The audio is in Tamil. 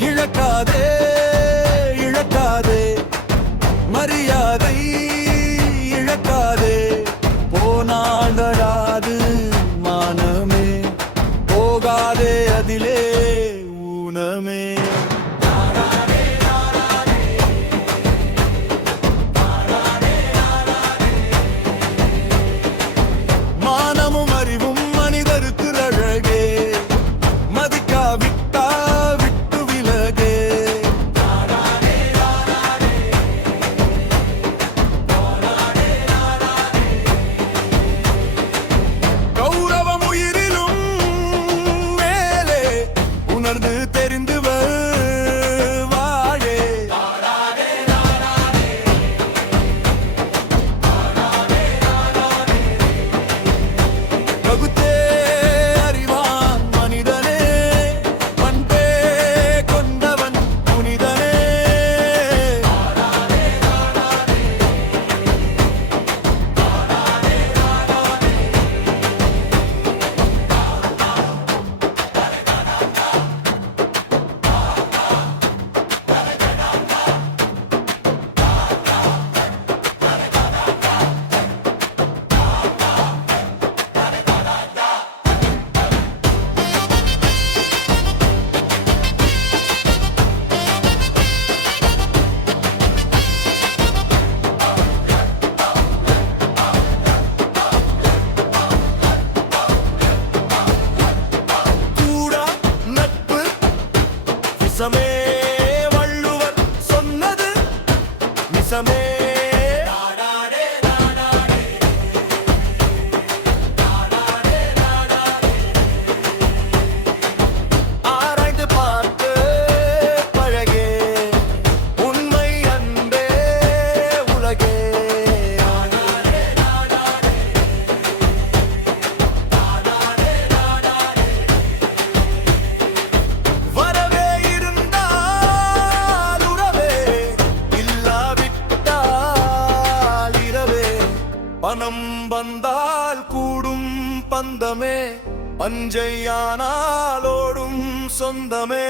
இழக்காதே இழக்காதே மரியாதை இழக்காதே போனால் வராது மானமே போகாதே அதிலே ஊனமே மானமும் அறிவும் மனிதருக்கு அழகே மதிக்காவிட்டா விட்டு விலகே கௌரவம் உயிரிலும் மேலே உணர்ந்து தெரிந்து வாழே பகுத்தே அறிவான் மனிதனே பண்பே கொண்டவன் புனிதனே கூடா நட்பு விஷமே வள்ளுவர் சொன்னது விஷமே ஆராய்ந்து பார்த்து பழகே உண்மை அன்பே உலகே வரவே இருந்தால் உறவே இல்லாவிட்டால் இரவே பணம் வந்தால் கூடும் பந்தமே பஞ்சையானால் ஓடும் சொந்தமே